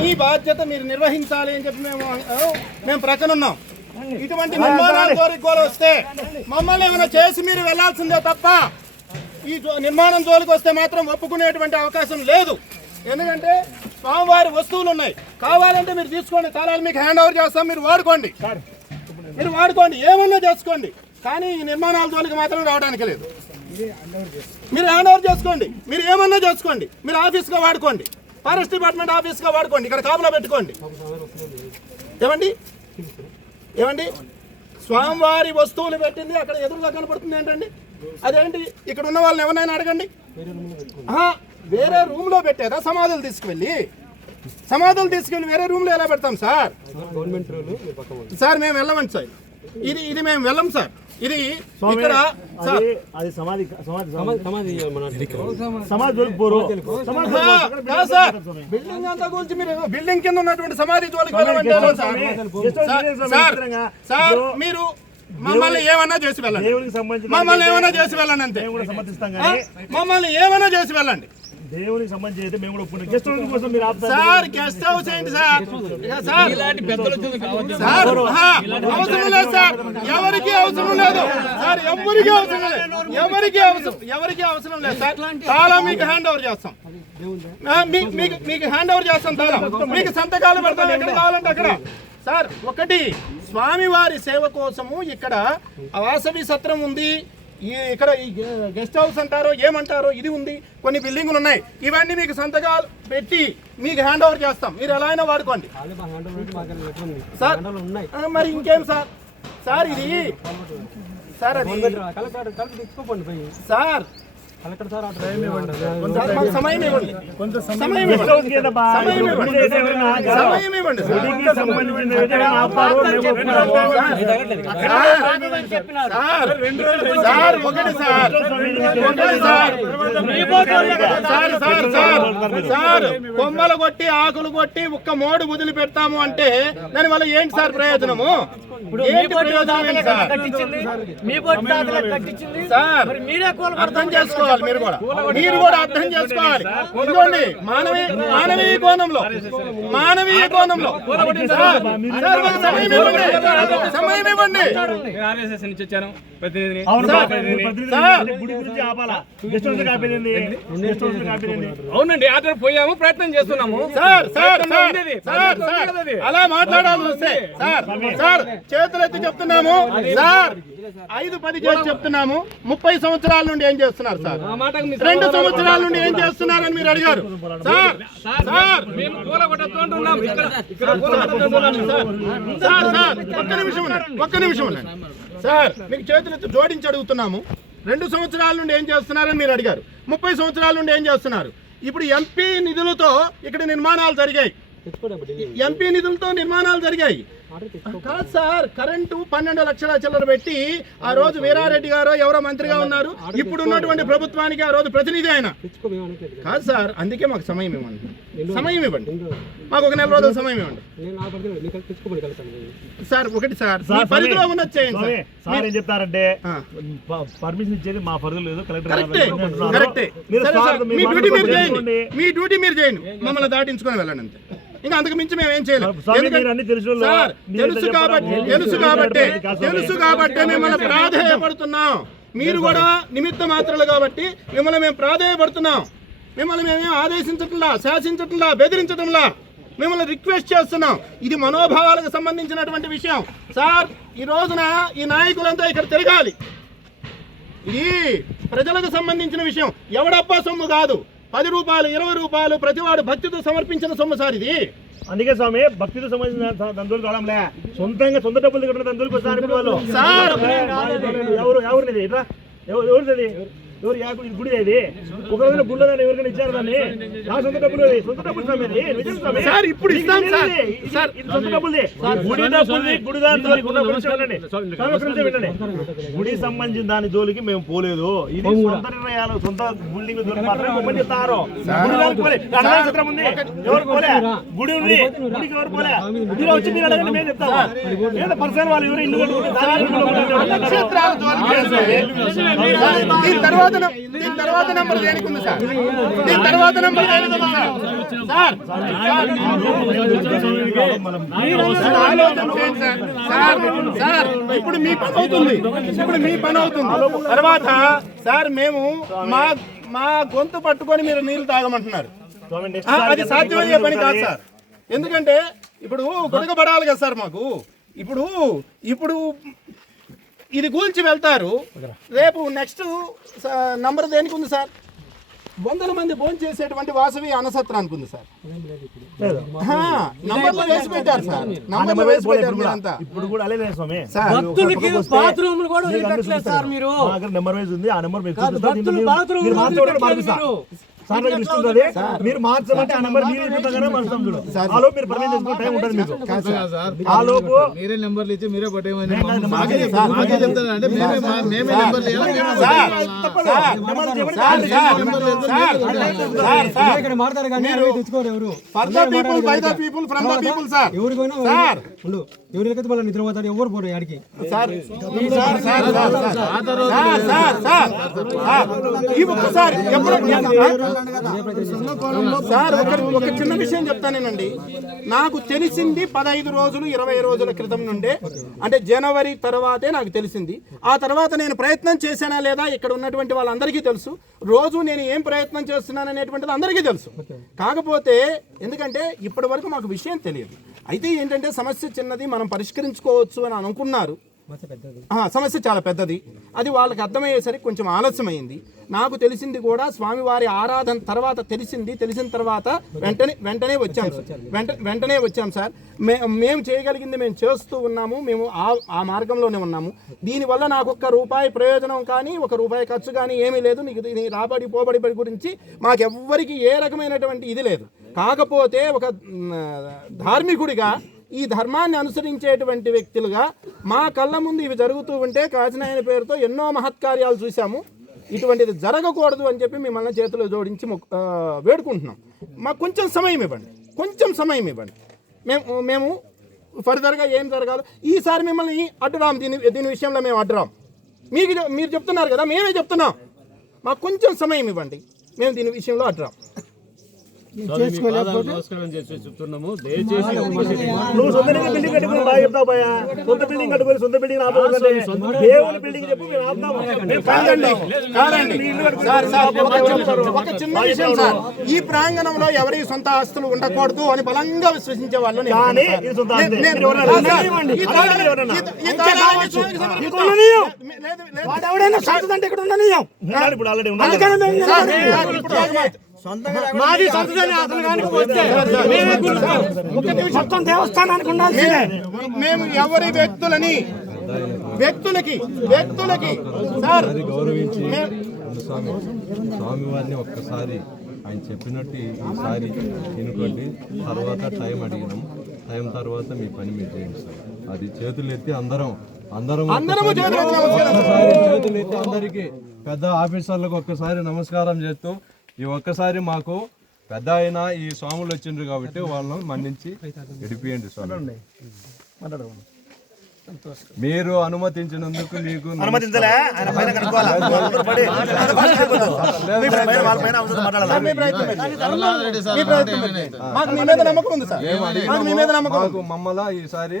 మీ బాధ్యత మీరు నిర్వహించాలి అని చెప్పి మేము మేము ప్రక్కన ఉన్నాం ఇటువంటి నిర్మాణాల జోలికి వస్తే మమ్మల్ని ఏమైనా చేసి మీరు వెళ్ళాల్సిందే తప్ప ఈ నిర్మాణం జోలికి వస్తే మాత్రం ఒప్పుకునేటువంటి అవకాశం లేదు. ఎందుకంటే స్వామివారి వస్తువులు ఉన్నాయి. కావాలంటే మీరు తీసుకోండి. తాళాలు మీకు హ్యాండ్ ఓవర్ చేస్తాం. మీరు వాడుకోండి. మీరు వాడుకోండి. ఏమన్నా చేసుకోండి. కానీ ఈ నిర్మాణాల జోలికి మాత్రం రావడానికి లేదు. మీరు హ్యాండ్ ఓవర్ చేసుకోండి. మీరు ఏమన్నా చేసుకోండి. మీరు ఆఫీస్గా వాడుకోండి. ఫారెస్ట్ డిపార్ట్మెంట్ ఆఫీస్గా వాడుకోండి. ఇక్కడ కాపులా పెట్టుకోండి. ఏమండి? ఏమండి? స్వామివారి వస్తువులు పెట్టింది. అక్కడ ఎదురుగా కనపడుతుంది ఏంటండి? అదేంటి? ఇక్కడ ఉన్న వాళ్ళని ఎవరైనా అడగండి. వేరే రూమ్లో పెట్టేదా? సమాధులు తీసుకువెళ్ళి. సమాధులు తీసుకెళ్ళి వేరే రూమ్లో ఎలా పెడతాం సార్? సార్ మేము వెళ్ళమండి సార్. ఇది ఇది మేము వెళ్ళం సార్. ఇది ఇక్కడ అది సమాధి సమాధి సమాధి. సమాధి బిల్డింగ్ అంతా గురించి మీరు బిల్డింగ్ కింద ఉన్నటువంటి సమాధి సార్. మీరు మమ్మల్ని ఏమన్నా చేసి వెళ్ళండి. మమ్మల్ని ఏమన్నా చేసి వెళ్ళండి అంతే. మేము కూడా సమర్థిస్తాం ఆ? కానీ మమ్మల్ని ఏమన్నా చేసి వెళ్ళండి. దేవునికి సంబంధించి అయితే మేము కూడా ఒప్పుకున్నాం. గెస్ట్ హౌస్ కోసం మీరు ఆపుతారు. సార్ గెస్ట్ హౌస్ ఏంటి సార్? సార్. సార్ ఆహా, అవసరం లేదు సార్. ఎవరికి అవసరం లేదు. సార్ ఎవరికి అవసరం లేదు. ఎవరికి అవసరం ఎవరికి అవసరం లేదు సార్. తాళం మీకు హ్యాండ్ ఓవర్ చేస్తాం. మీకు మీకు హ్యాండ్ ఓవర్ చేస్తాం తాళం. మీకు సంతకాలు పెడతాం. ఎక్కడ కావాలంటే అక్కడ. సార్ ఒకటి స్వామివారి సేవ కోసము ఇక్కడ వాసవి సత్రం ఉంది. ఈ ఇక్కడ ఈ గెస్ట్ హౌస్ అంటారో ఏమంటారో ఇది ఉంది. కొన్ని బిల్డింగులు ఉన్నాయి. ఇవన్నీ మీకు సంతకాలు పెట్టి మీకు హ్యాండ్ ఓవర్ చేస్తాం. మీరు ఎలా అయినా వాడుకోండి. సార్ మరి ఇంకేం సార్? సార్ ఇది సార్ అది కలెక్టర్ కలెక్టర్ సార్ సమయం ఇవ్వండి సమయం ఇవ్వండి సమయం ఇవ్వండి. సమయం ఇవ్వండి. గుడికి సంబంధించిన సార్ ఒకటి సార్ ఒకటి sir sir sir sir sir కొమ్మలు కొట్టి ఆకులు కొట్టి ఒక్క మోడు వదిలి పెడతాము అంటే దాని వల్ల ఏంటి సార్ ప్రయోజనము ఏంటి ప్రయోజనం ఏంటి సార్ మీ బోట్ దాఖలకు కట్టించింది సార్ మరి మీరే కూల అర్థం చేసుకోవాలి మీరు కూడా. మీరు కూడా అర్థం చేసుకోవాలి. ఇదిగోండి మానవీయ మానవీయ కోణంలో. మానవీయ కోణంలో. సమయం ఇవ్వండి. అవునండి ఆర్డర్ పోయాము ప్రయత్నం చేస్తున్నాము. అలా మాట్లాడాల్సి వస్తే సార్ సార్ చేతులు ఎత్తి చెప్తున్నాము సార్ ఐదు పది చేసి చెప్తున్నాము. ముప్పై సంవత్సరాల నుండి ఏం చేస్తున్నారు సార్? రెండు సంవత్సరాల నుండి ఏం చేస్తున్నారని మీరు అడిగారు. Sir sir. సార్. సార్ ఒక్క నిమిషం ఒక్క నిమిషం సార్ మీకు చేతులెత్తి జోడించి అడుగుతున్నాము. రెండు సంవత్సరాల నుండి ఏం చేస్తున్నారని మీరు అడిగారు. ముప్పై సంవత్సరాల నుండి ఏం చేస్తున్నారు? ఇప్పుడు ఎంపీ నిధులతో ఇక్కడ నిర్మాణాలు జరిగాయి. ఎంపీ నిధులతో నిర్మాణాలు జరిగాయి. కాదు సార్ కరెంటు పన్నెండు లక్షల చిల్లర పెట్టి ఆ రోజు వీరారెడ్డి గారు ఎవరో మంత్రిగా ఉన్నారు. ఇప్పుడు ఉన్నటువంటి ప్రభుత్వానికి ఆ రోజు ప్రతినిధి ఆయన. కాదు. సార్ అందుకే మాకు సమయం ఇవ్వండి. సమయం ఇవ్వండి. మాకు ఒక నెల రోజుల సమయం ఇవ్వండి. సార్ ఒకటి సార్ పరిధిలో ఉన్నది చేయండి సార్ ఏం చెప్తారంటే పర్మిషన్ ఇచ్చేది మా పరిధిలో లేదు కరెక్టే. కరెక్టే. మీ డ్యూటీ మీరు చేయండి. మీ డ్యూటీ మీరు చేయండి. మమ్మల్ని దాటించుకొని వెళ్ళండి అంతే ఇంకా అంతకు మించి మేము ఏం చేయలేం. స్వామి, ఎందుకంటే- మీరు అన్ని తెలిసిన వాళ్ళు. సార్ మీరు తెలుసు కాబట్టి తెలుసు కాబట్టి. తెలుసు కాబట్టి మిమ్మల్ని ప్రాధేయపడుతున్నాం. మీరు కూడా నిమిత్త మాత్రలు కాబట్టి మిమ్మల్ని మేము ప్రాధేయపడుతున్నాం. మిమ్మల్ని మేమేం ఆదేశించట్లా శాసించట్లా బెదిరించటంలా మిమ్మల్ని రిక్వెస్ట్ చేస్తున్నాం. ఇది మనోభావాలకు సంబంధించినటువంటి విషయం. సార్ ఈ రోజున ఈ నాయకులంతా ఇక్కడ తిరగాలి. ఇది ప్రజలకు సంబంధించిన విషయం. ఎవడబ్బా సొమ్ము కాదు. పది రూపాయలు ఇరవై రూపాయలు ప్రతివాడు భక్తితో సమర్పించిన సొమ్ము సార్ ఇది. అందుకే స్వామి భక్తితో సంబంధించిన దందులు కావడంలే సొంతంగా సొంత డబ్బులు దగ్గర దందులకు వస్తారు ఎవరు ఎవరు ఎవరిది ఎవరు యా గుడి గుడి ఇది ఒక రోజున గుళ్ళదని ఎవరికైనా ఇచ్చారు దాన్ని? నా సొంత డబ్బులు ఇది. సొంత డబ్బులు స్వామి ఇది. నిజం స్వామి. సార్, ఇప్పుడు ఇస్తాం సార్. ఇది. సార్. ఇది సొంత డబ్బులుది. గుడి డబ్బుల్ది గుడి దాని జోలికి ఉన్న గురించి వినండి. స్వామి, నిమిషం వినండి. గుడి సంబంధించిన దాని జోలికి మేము పోలేదు. ఇది సొంత నిర్ణయాలు సొంత బిల్డింగ్ జోలికి మాత్రమే ఓపెన్ చేస్తారు. గుడి దానికి పోలే. అన్నదాన సత్రం ఉంది. ఎవరు పోలే? గుడి ఉంది. గుడికి ఎవరు పోలే? మీరు వచ్చి మీరు అడగండి మేము చెప్తాము. ఏదో పర్సనల్ వాళ్ళు ఎవరు ఇల్లు కట్టుకుంటే తర్వాత తర్వాత దీని తర్వాత నెంబర్ దేనికి ఉంది సార్? దీని తర్వాత నెంబర్ దేనికి ఉంది సార్ సార్ సార్, ఇప్పుడు మీ పని అవుతుంది. ఇప్పుడు మీ పని అవుతుంది. తర్వాత సార్ మేము మా మా గొంతు పట్టుకొని మీరు నీళ్ళు తాగమంటున్నారు. అది సాధ్యమయ్యే పని కాదు సార్. ఎందుకంటే ఇప్పుడు గొడగబడాలి కదా సార్ మాకు. ఇప్పుడు ఇప్పుడు ఇది కూల్చి వెళ్తారు. రేపు నెక్స్ట్ నంబర్ దేనికి ఉంది సార్? వందల మంది భోజనం చేసేటువంటి వాసవి అనసత్రానికి ఉంది సార్. నంబర్లు వేసి పెట్టారు సార్. నంబర్లు వేసి పెట్టారు మీరంతా. ఇప్పుడు కూడా అలాగే స్వామి. సార్. భక్తులకి బాత్రూమ్ కూడా మీరు సార్ మీరు. నెంబర్ వైజ్ ఉంది. ఆ నెంబర్ భక్తులు మీరు- బాత్రూమ్ సార్. దగ్గర మీరు మార్చమంటే ఆ నెంబర్ మీరు ఇవ్వగానే మార్చాం చూడు ఆ లోపు మీరు పర్లేదు చేసుకునే టైం ఉంటుంది మీకు. ఆ లోపు మీరే నెంబర్లు ఇచ్చి మీరే పట్టేమని ఎవరికైతే వాళ్ళ నిద్ర పోతాడు ఎవరు పోరు ఆడికి సార్. సార్ ఒక చిన్న విషయం చెప్తానేనండి నాకు తెలిసింది పదహైదు రోజులు ఇరవై రోజుల క్రితం నుండే. అంటే జనవరి తర్వాతే నాకు తెలిసింది. ఆ తర్వాత నేను ప్రయత్నం చేశానా లేదా ఇక్కడ ఉన్నటువంటి వాళ్ళందరికీ తెలుసు. రోజు నేను ఏం ప్రయత్నం చేస్తున్నాను అనేటువంటిది అందరికీ తెలుసు. కాకపోతే ఎందుకంటే ఇప్పటి వరకు మాకు విషయం తెలియదు. అయితే ఏంటంటే సమస్య చిన్నది మనం పరిష్కరించుకోవచ్చు అని అనుకున్నారు. సమస్య చాలా పెద్దది. అది వాళ్ళకి అర్థమయ్యేసరికి కొంచెం ఆలస్యమైంది. నాకు తెలిసింది కూడా స్వామివారి ఆరాధన తర్వాత తెలిసింది. తెలిసిన తర్వాత వెంటనే వెంటనే వచ్చాం సార్. వెంట వెంటనే వచ్చాం సార్. మే మేము చేయగలిగింది మేము చేస్తూ ఉన్నాము. మేము ఆ ఆ మార్గంలోనే ఉన్నాము. దీనివల్ల నాకు ఒక్క రూపాయి ప్రయోజనం కానీ ఒక రూపాయి ఖర్చు కానీ ఏమీ లేదు. నీకు దీని రాబడి పోబడి బడి గురించి మాకెవ్వరికి ఏ రకమైనటువంటి ఇది లేదు. కాకపోతే ఒక ధార్మికుడిగా ఈ ధర్మాన్ని అనుసరించేటువంటి వ్యక్తులుగా మా కళ్ళ ముందు ఇవి జరుగుతూ ఉంటే కాచినాయన పేరుతో ఎన్నో మహత్కార్యాలు చూసాము ఇటువంటిది జరగకూడదు అని చెప్పి మిమ్మల్ని చేతిలో జోడించి మొక్- వేడుకుంటున్నాం. మాకు కొంచెం సమయం ఇవ్వండి. కొంచెం సమయం ఇవ్వండి. మేము మేము ఫర్దర్గా ఏం జరగాలి ఈసారి మిమ్మల్ని అడ్డురాం. దీని దీని విషయంలో మేము అడ్డురాం. మీకు మీరు చెప్తున్నారు కదా మేమే చెప్తున్నాం. మాకు కొంచెం సమయం ఇవ్వండి. మేము దీని విషయంలో అడ్డురాం. నమస్కారం చేసి చెప్తున్నాము. దయచేసి నువ్వు సొంత బిల్డింగ్ కట్టుకుని బాగా చెప్తావు భయ సొంత బిల్డింగ్ కట్టుకొని సొంత బిల్డింగ్ ఆపుకుంటే దేవుని బిల్డింగ్ చెప్పు మేము ఆపుతాము. మేము కాదండి. కాదండి. సార్ సార్ ఒక- ఒక చిన్న విషయం సార్. ఈ ప్రాంగణంలో ఎవరి సొంత ఆస్తులు ఉండకూడదు అని బలంగా విశ్వసించే వాళ్ళు నేను. కానీ ఇది సొంత ఆస్తి. మాది మొత్తం దేవస్థానానికి ఉండాల్సిందే. మేము ఎవరి వ్యక్తులని వ్యక్తులకి వ్యక్తులకి సార్ గౌరవించి స్వామివారిని ఒక్కసారి ఆయన చెప్పినట్టు ఈసారి ఎన్నుకోండి తర్వాత టైం అడిగినాం. టైం తర్వాత మీ పని మీరు చేయండి సార్. అది చేతులు ఎత్తి అందరం అందరం చేతులు ఎత్తి అందరికీ పెద్ద ఆఫీసర్లకు ఒక్కసారి నమస్కారం చేస్తూ ఈ ఒక్కసారి మాకు పెద్ద అయినా ఈ స్వాములు వచ్చిండ్రు కాబట్టి వాళ్ళని మన్నించి గడిపియండి స్వామి. మీరు అనుమతించినందుకు మీకు మమ్మల్ని ఈసారి